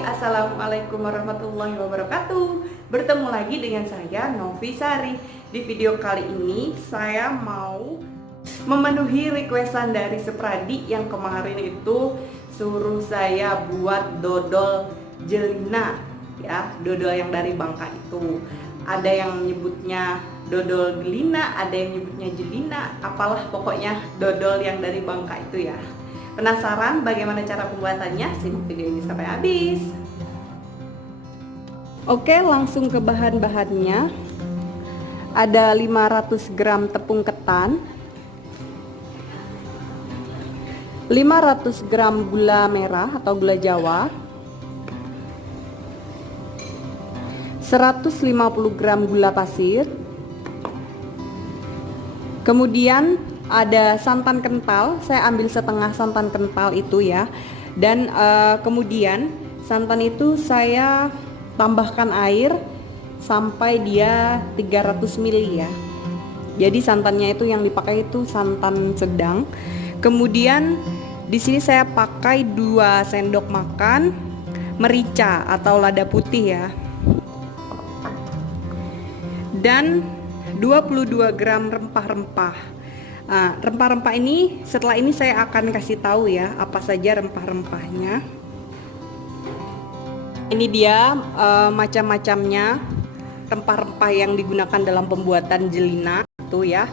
Assalamualaikum warahmatullahi wabarakatuh. Bertemu lagi dengan saya Novi Sari. Di video kali ini saya mau memenuhi requestan dari Sepradi yang kemarin itu suruh saya buat dodol jelina, ya, dodol yang dari Bangka itu. Ada yang nyebutnya dodol gelina, ada yang nyebutnya jelina, apalah pokoknya dodol yang dari Bangka itu ya. Penasaran bagaimana cara pembuatannya? Simak video ini sampai habis. Oke, langsung ke bahan-bahannya. Ada 500 gram tepung ketan, 500 gram gula merah atau gula Jawa, 150 gram gula pasir, kemudian ada santan kental. Saya ambil setengah santan kental itu ya. Dan kemudian santan itu saya tambahkan air sampai dia 300 ml ya. Jadi santannya itu yang dipakai itu santan sedang. Kemudian di sini saya pakai 2 sendok makan merica atau lada putih ya. Dan 22 gram rempah-rempah. Nah, rempah-rempah ini setelah ini saya akan kasih tahu ya apa saja rempah-rempahnya. Ini dia macam-macamnya rempah-rempah yang digunakan dalam pembuatan jelina itu ya.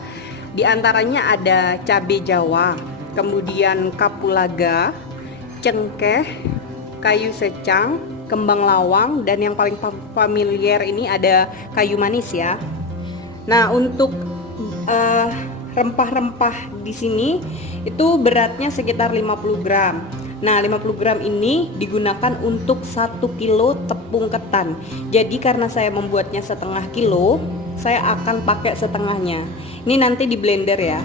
Di antaranya ada cabai Jawa, kemudian kapulaga, cengkeh, kayu secang, kembang lawang, dan yang paling familiar ini ada kayu manis ya. Nah, untuk rempah-rempah di sini itu beratnya sekitar 50 gram. Nah, 50 gram ini digunakan untuk 1 kilo tepung ketan. Jadi karena saya membuatnya setengah kilo, saya akan pakai setengahnya. Ini nanti di blender ya.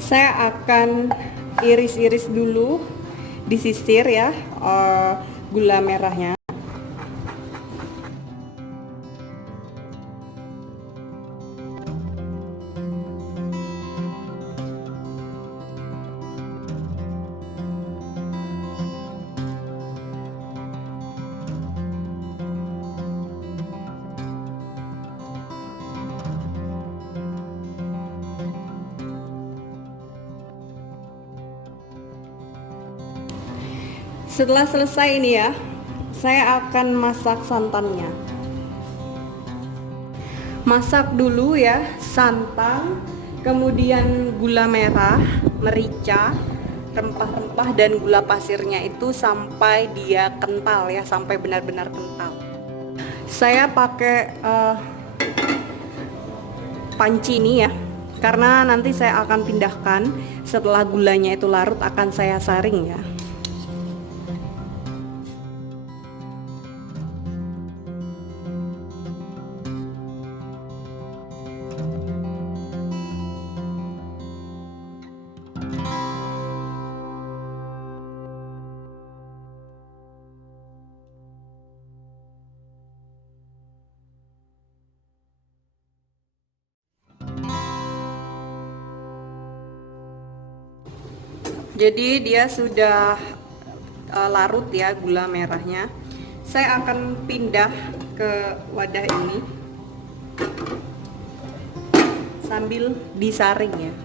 Saya akan iris-iris dulu, disisir ya gula merahnya. Setelah selesai ini ya, saya akan masak santannya. Masak dulu ya santan, kemudian gula merah, merica, rempah-rempah dan gula pasirnya itu sampai dia kental ya, sampai benar-benar kental. Saya pakai panci ini ya, karena nanti saya akan pindahkan setelah gulanya itu larut, akan saya saring ya. Jadi dia sudah larut ya gula merahnya. Saya akan pindah ke wadah ini sambil disaring ya.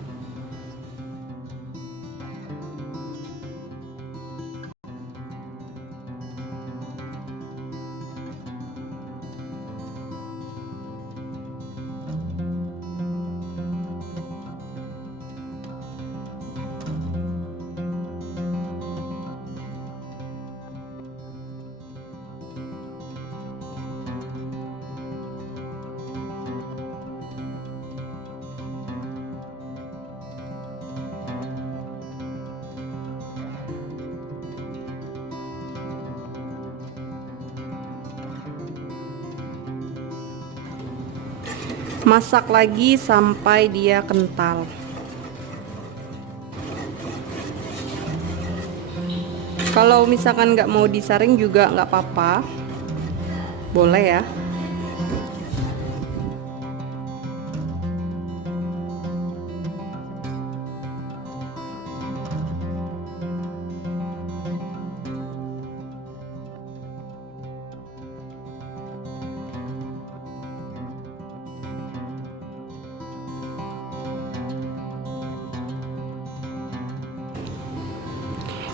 Masak lagi sampai dia kental. Kalau misalkan nggak mau disaring juga nggak apa-apa, boleh ya.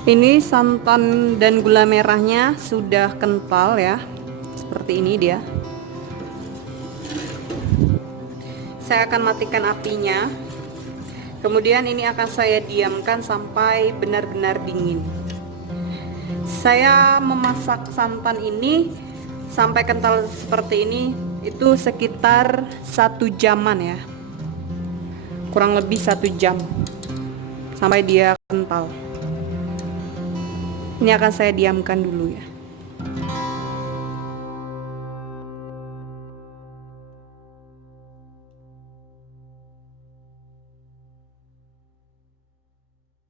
Ini santan dan gula merahnya sudah kental ya, seperti ini dia. Saya akan matikan apinya, kemudian ini akan saya diamkan sampai benar-benar dingin. Saya memasak santan ini sampai kental seperti ini itu sekitar 1 jaman ya, kurang lebih 1 jam sampai dia kental. Ini akan saya diamkan dulu ya.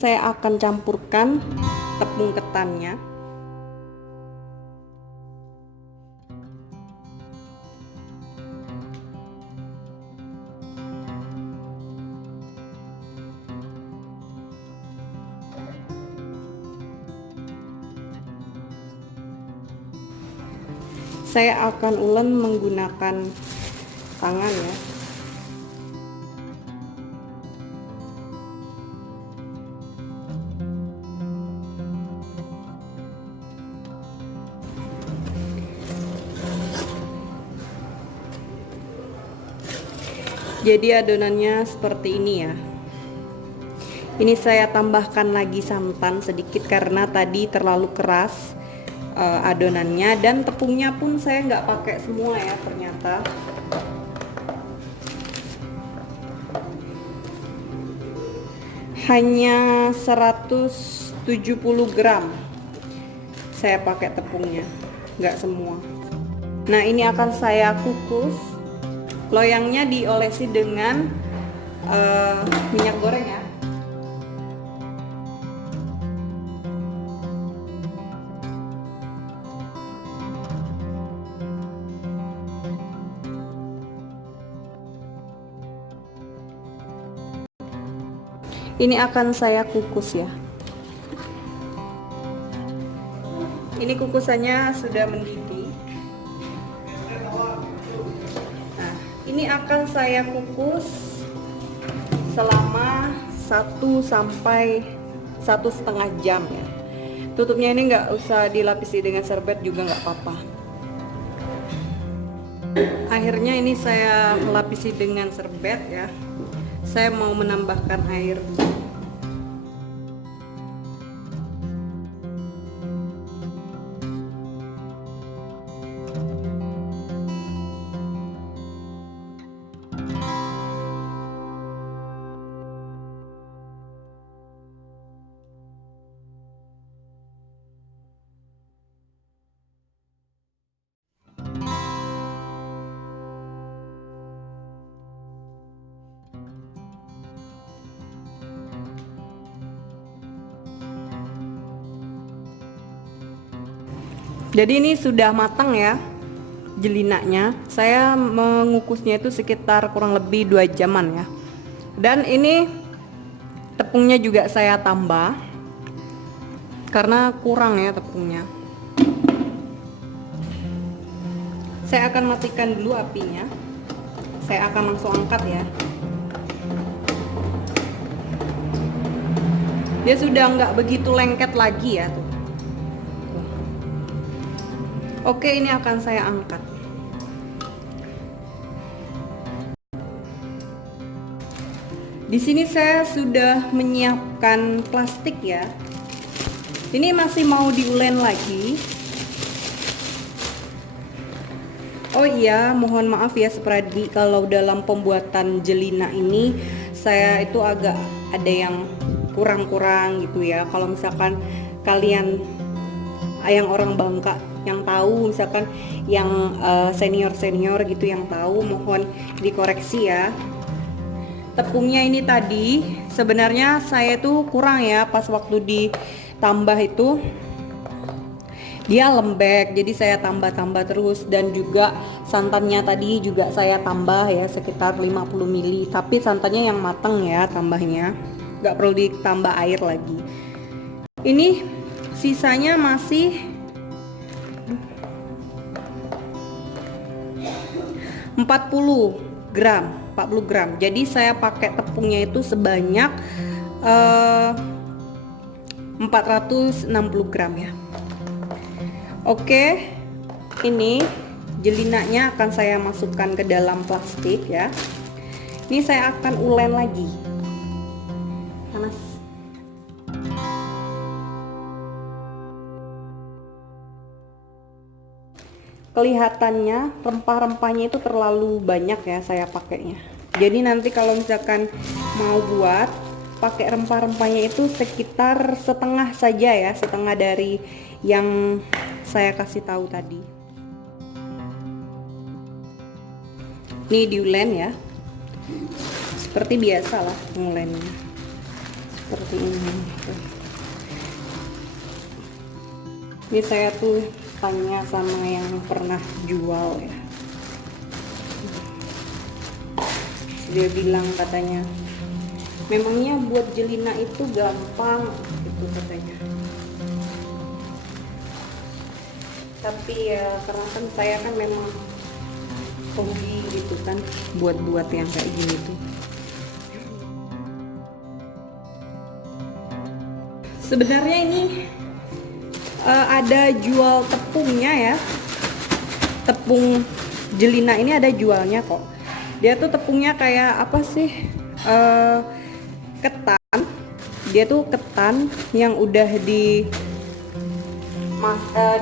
Saya akan campurkan tepung ketannya. Saya akan ulen menggunakan tangan ya. Jadi adonannya seperti ini ya. Ini saya tambahkan lagi santan sedikit karena tadi terlalu keras adonannya, dan tepungnya pun saya nggak pakai semua ya ternyata. Hanya 170 gram saya pakai tepungnya, nggak semua. Nah ini akan saya kukus. Loyangnya diolesi dengan minyak goreng ya. Ini akan saya kukus ya. Ini kukusannya sudah mendidih. Nah, ini akan saya kukus selama 1 sampai 1,5 jam ya. Tutupnya ini nggak usah dilapisi dengan serbet juga nggak apa-apa. Akhirnya ini saya melapisi dengan serbet ya. Saya mau menambahkan air. Jadi ini sudah matang ya jelinaknya. Saya mengukusnya itu sekitar kurang lebih 2 jaman ya. Dan ini tepungnya juga saya tambah karena kurang ya tepungnya. Saya akan matikan dulu apinya. Saya akan langsung angkat ya. Dia sudah nggak begitu lengket lagi ya tuh. Oke, ini akan saya angkat. Di sini saya sudah menyiapkan plastik ya. Ini masih mau diulen lagi. Oh iya, mohon maaf ya Sepradi, kalau dalam pembuatan jelina ini saya itu agak ada yang kurang-kurang gitu ya. Kalau misalkan kalian yang orang Bangka yang tahu, misalkan yang senior-senior gitu yang tahu, mohon dikoreksi ya. Tepungnya ini tadi sebenarnya saya tuh kurang ya, pas waktu ditambah itu dia lembek, jadi saya tambah-tambah terus. Dan juga santannya tadi juga saya tambah ya, sekitar 50 ml, tapi santannya yang matang ya tambahnya, nggak perlu ditambah air lagi. Ini sisanya masih 40 gram. Jadi saya pakai tepungnya itu sebanyak 460 gram ya. Oke, ini jelinanya akan saya masukkan ke dalam plastik ya. Ini saya akan ulen lagi. Panas. Kelihatannya rempah-rempahnya itu terlalu banyak ya saya pakainya. Jadi nanti kalau misalkan mau buat pakai rempah-rempahnya itu sekitar setengah saja ya, setengah dari yang saya kasih tahu tadi. Ini diulen ya, seperti biasa lah ngulennya, seperti ini. Ini saya tuh tanya sama yang pernah jual ya, dia bilang katanya memangnya buat jelina itu gampang gitu katanya. Tapi ya karena kan saya kan memang hobi gitu kan buat yang kayak gini tuh. Sebenarnya ini ada jual tepungnya ya, tepung jelina ini ada jualnya kok. Dia tuh tepungnya kayak apa sih, ketan. Dia tuh ketan yang udah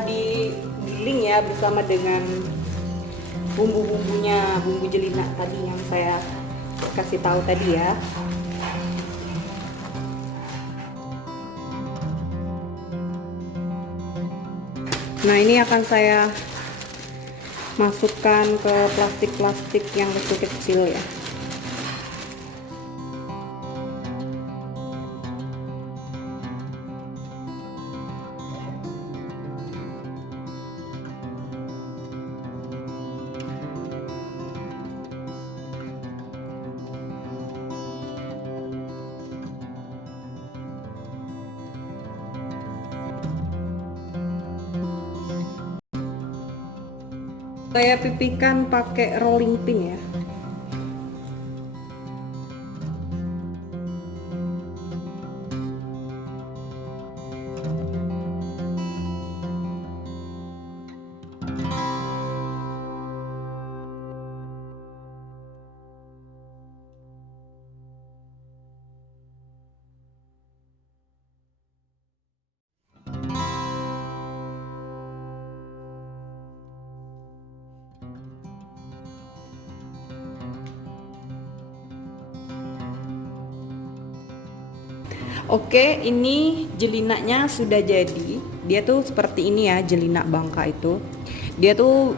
digiling ya bersama dengan bumbu-bumbunya, bumbu jelina tadi yang saya kasih tahu tadi ya. Nah, ini akan saya masukkan ke plastik-plastik yang kecil-kecil ya. Saya pipihkan pakai rolling pin ya. Oke, ini jelinanya sudah jadi. Dia tuh seperti ini ya, jelina Bangka itu. Dia tuh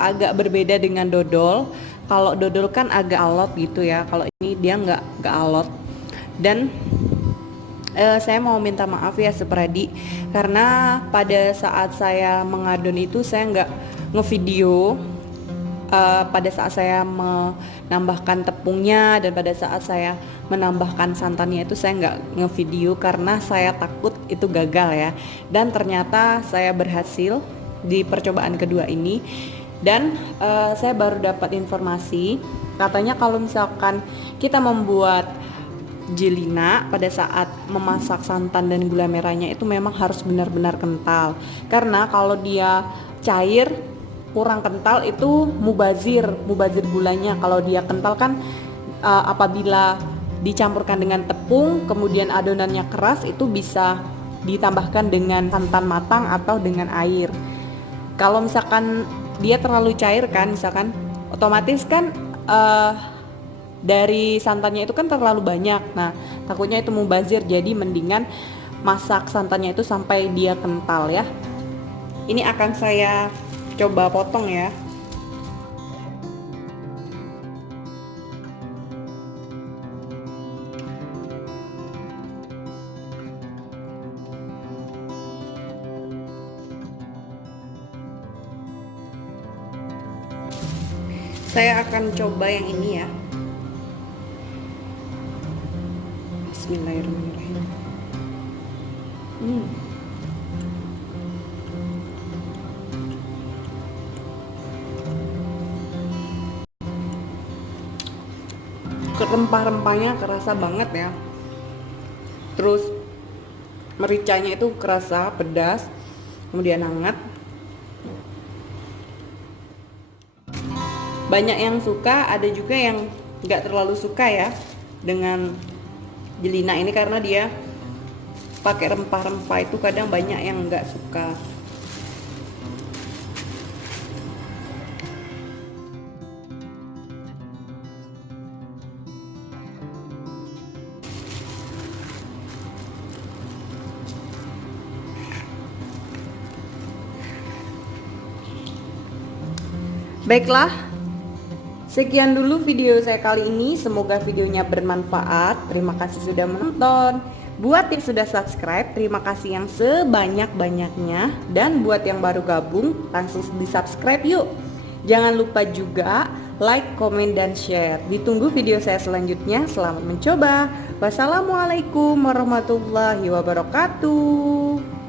agak berbeda dengan dodol. Kalau dodol kan agak alot gitu ya. Kalau ini dia nggak alot. Dan saya mau minta maaf ya Sepradi, karena pada saat saya mengadon itu saya nggak ngevideo. Pada saat saya menambahkan tepungnya dan pada saat saya menambahkan santannya itu saya nggak ngevideo karena saya takut itu gagal ya. Dan ternyata saya berhasil di percobaan kedua ini. Dan saya baru dapat informasi katanya kalau misalkan kita membuat jelina pada saat memasak santan dan gula merahnya itu memang harus benar-benar kental, karena kalau dia cair kurang kental itu mubazir gulanya. Kalau dia kental kan apabila dicampurkan dengan tepung kemudian adonannya keras itu bisa ditambahkan dengan santan matang atau dengan air. Kalau misalkan dia terlalu cair kan, misalkan otomatis kan dari santannya itu kan terlalu banyak. Nah, takutnya itu mubazir, jadi mendingan masak santannya itu sampai dia kental ya. Ini akan saya coba potong ya. Saya akan coba yang ini ya. Bismillahirrahmanirrahim. Rempah-rempahnya kerasa banget ya. Terus mericanya itu kerasa pedas, kemudian hangat. Banyak yang suka, ada juga yang nggak terlalu suka ya dengan jelina ini, karena dia pakai rempah-rempah itu kadang banyak yang nggak suka. Baiklah, sekian dulu video saya kali ini. Semoga videonya bermanfaat. Terima kasih sudah menonton. Buat yang sudah subscribe, terima kasih yang sebanyak-banyaknya. Dan buat yang baru gabung, langsung di subscribe yuk. Jangan lupa juga like, komen, dan share. Ditunggu video saya selanjutnya. Selamat mencoba. Wassalamualaikum warahmatullahi wabarakatuh.